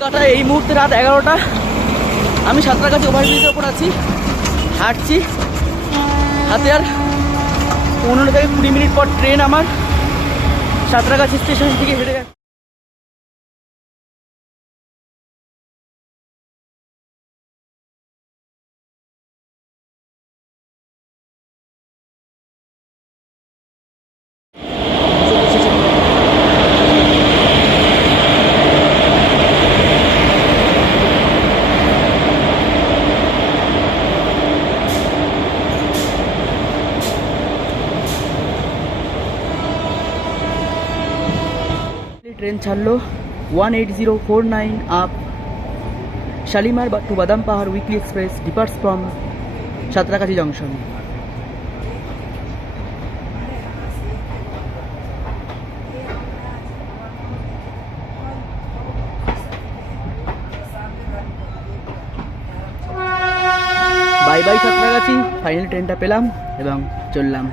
কাটা এই মুহূর্তে রাত 11টা। আমি সাঁতরাগাছি ওভারব্রিজের ওপর আছি, হাঁটছি। হাতে আর 15 থেকে 20 মিনিট পর ট্রেন আমার সাঁতরাগাছি স্টেশন থেকে হেঁটে যাচ্ছে। ট্রেন ছাড়লো 18049 up Shalimar to Badam Pahar weekly express departs from Santragachi junction. Bye bye Santragachi. ফাইনাল ট্রেনটা পেলাম এবং চললাম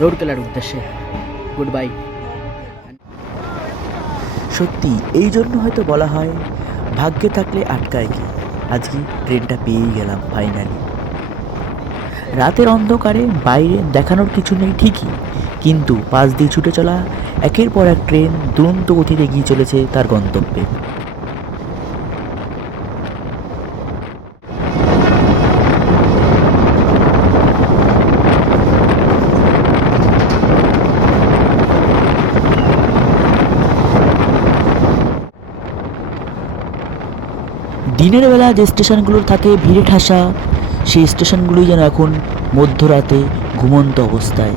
রৌরকেলার উদ্দেশ্যে। Good bye. সত্যি এই জন্য হয়তো বলা হয় ভাগ্যে থাকলে আটকায় কি। আজকে ট্রেনটা পেয়েই গেলাম ফাইনালি। রাতের অন্ধকারে বাইরে দেখানোর কিছু নেই ঠিকই, কিন্তু পাশ দিয়ে ছুটে চলা একের পর এক ট্রেন দুরন্ত গতিতে এগিয়ে চলেছে তার গন্তব্যে। দিনের বেলা যে স্টেশনগুলোর থাকে ভিড়ে ঠাসা, সেই স্টেশনগুলোই যেন এখন মধ্যরাতে ঘুমন্ত অবস্থায়।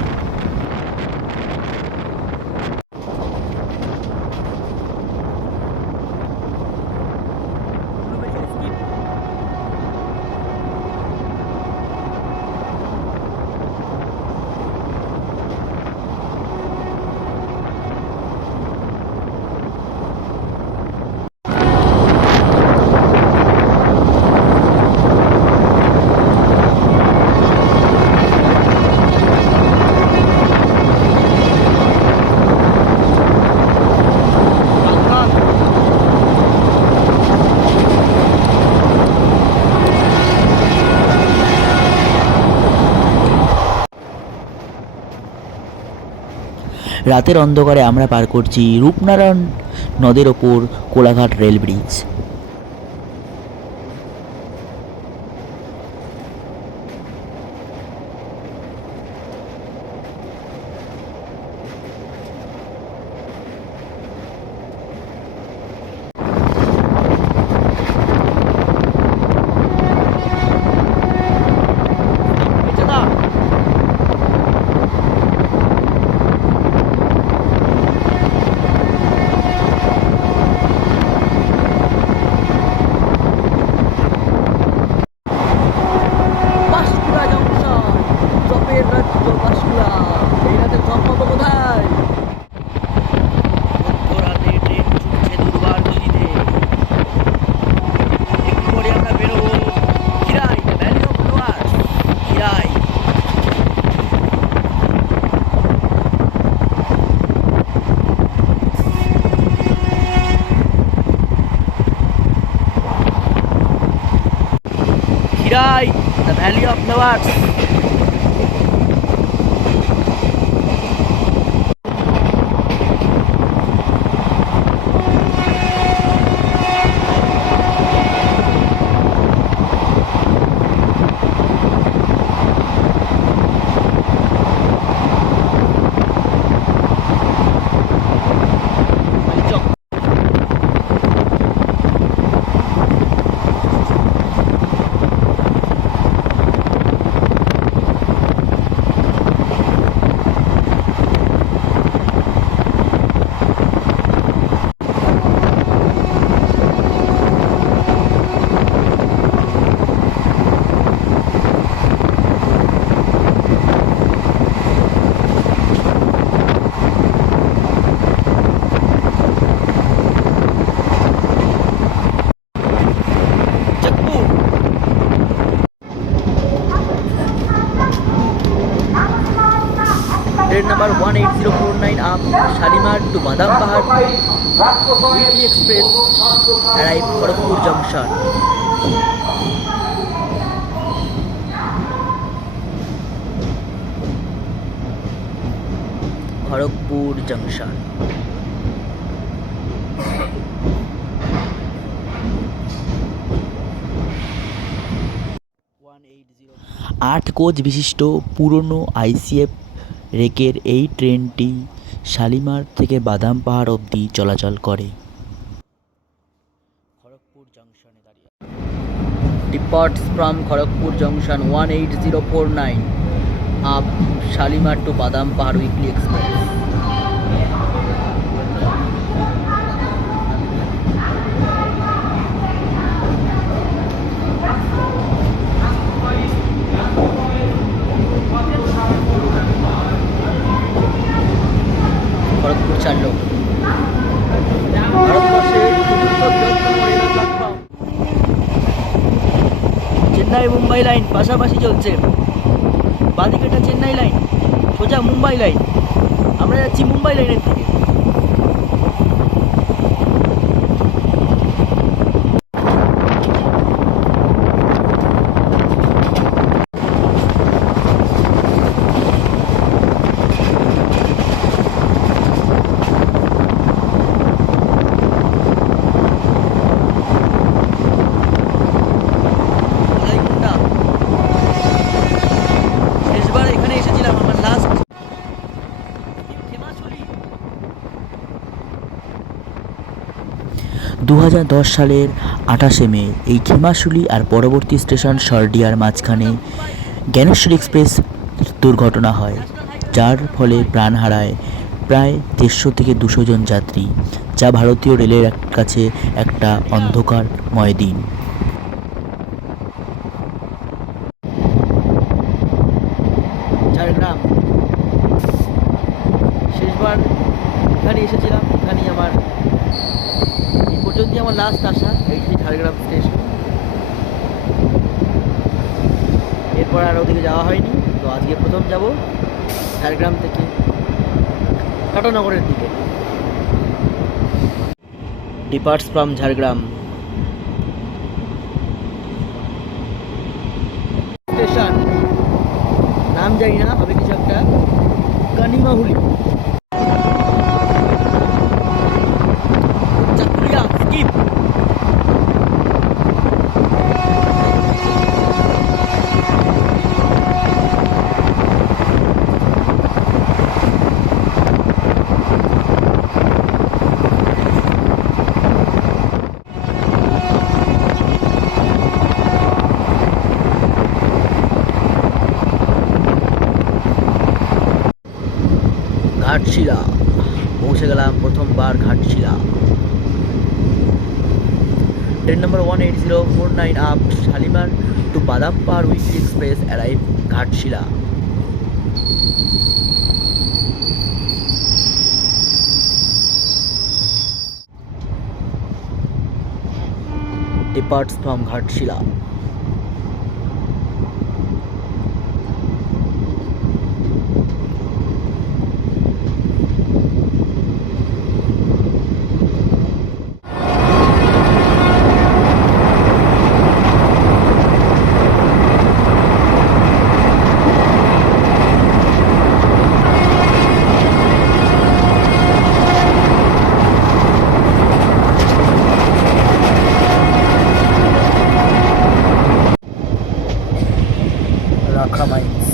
রাতের অন্ধকারে আমরা পার করছি রূপনারায়ণ নদের ওপর Kolaghat rail bridge. Khirai, the Valley of Flowers. Train number 18049 up Shalimar to বাদাম Pahar weekly express arrive Kharagpur জংশন। খড়গপুর জংশন। আট কোচ বিশিষ্ট পুরনো আইসিএফ রেকের এই ট্রেনটি শালিমার থেকে বাদাম পাহাড় অবধি চলাচল করে। খড়গপুর জংশনে দাঁড়িয়ে departs from Kharagpur junction 18049 up Shalimar to Badam Pahar weekly express. Kharagpur ছাড়লো। ভারতবর্ষের চতুর্থ বৃহত্তম rail platform. Chennai Mumbai line পাশাপাশি চলছে। বাঁদিকে এটা চেন্নাই লাইন, সোজা মুম্বাই লাইন। আমরা যাচ্ছি মুম্বাই লাইনের দিকে। শেষবার এখানে এসেছিলাম আমার লাস্ট। 2010 সালের 28শে মে এই খেমাশুলি আর পরবর্তী স্টেশন সরডিয়ার মাঝখানে জ্ঞানেশ্বরী এক্সপ্রেস দুর্ঘটনা হয়, যার ফলে প্রাণ হারায় প্রায় 150 থেকে 200 জন যাত্রী, যা ভারতীয় রেলের কাছে একটা অন্ধকারময় দিন। ঝাড়গ্রাম শেষবার এখানে এসেছিলাম। এখানেই আমার এই পর্যন্তই আমার লাস্ট আসা, এই ঝাড়গ্রাম স্টেশন। এরপর আর ওদিকে যাওয়া হয়নি, তো আজকে প্রথম যাব ঝাড়গ্রাম থেকে টাটানগরের দিকে। ডিপার্টস ফ্রম ঝাড়গ্রাম স্টেশন, নাম জানি না, হবে কিছু একটা কানিমাহুলি। চাকুলিয়া স্কিপ। ঘাটশিলা পৌঁছে গেলাম প্রথমবার Ghatshila. Train number 18049 up Shalimar to Badam Pahar weekly express arrive Ghatshila. Departs from Ghatshila. Rakha mines.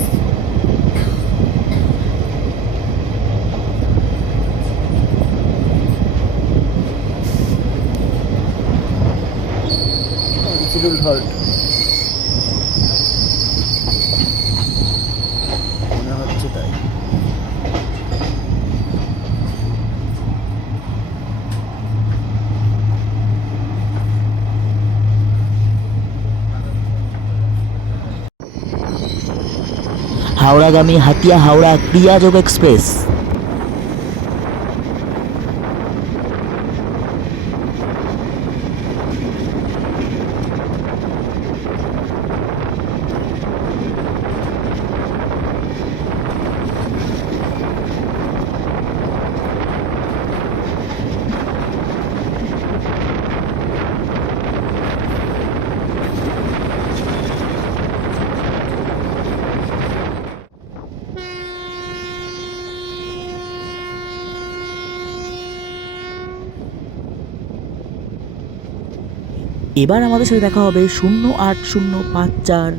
Schedule halt মনে হচ্ছে তাই। হাওড়াগামী হাতিয়া হাওড়া ক্রিয়াযোগ এক্সপ্রেস। এবার আমাদের সাথে দেখা হবে 08054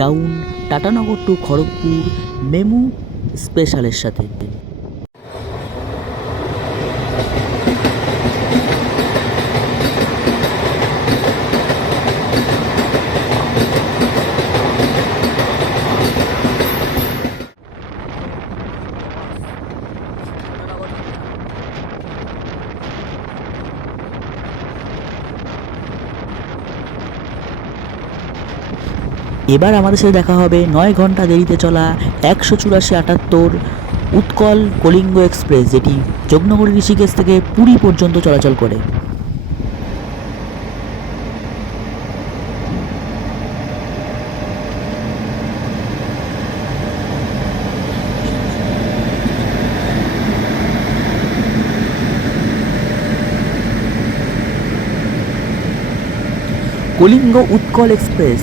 down Tatanagar to Kharagpur MEMU স্পেশালের সাথে। এবার আমাদের সাথে দেখা হবে 9 ঘন্টা দেরিতে চলা 184-78 উৎকল কলিঙ্গ এক্সপ্রেস, যেটি যোগনগর ঋষিকেশ থেকে পুরী পর্যন্ত চলাচল করে। Kalinga Utkal express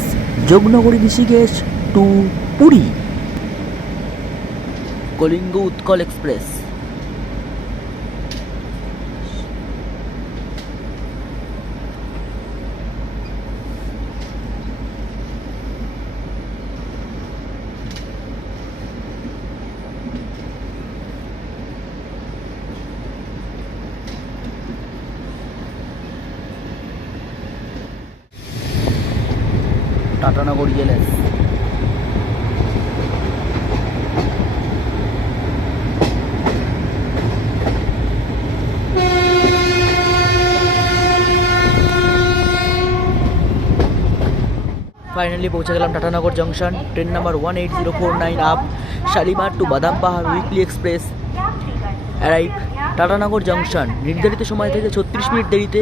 Yognagari Rishikesh to Puri. Kalinga Utkal express. Tatanagar জেলাস। ফাইনালি পৌঁছে গেলাম Tatanagar junction. Train number 18049 up Shalimar to Badam Pahar weekly express arrive Tatanagar junction. নির্ধারিত সময় থেকে 36 মিনিট দেরিতে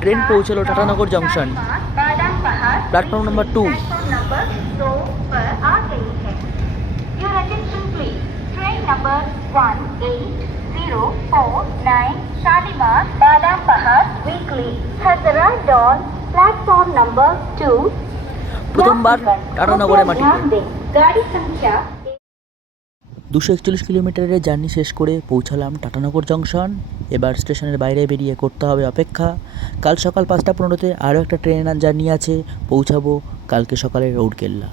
ট্রেন পৌঁছালো Tatanagar junction, platform number 2। Shalimar Badam Pahad Weekly has arrived on platform number 2. প্রথমবার টাটানগরের মাটিতে। গাড়ি সংখ্যা 241 কিলোমিটারের জার্নি শেষ করে পৌঁছালাম টাটানগর জংশন। এবার স্টেশনের বাইরে বেরিয়ে করতে হবে অপেক্ষা। কাল সকাল 5টা 15-তে আরও একটা ট্রেন জার্নি আছে, পৌঁছাবো কালকে সকালে রৌড়কেল্লা।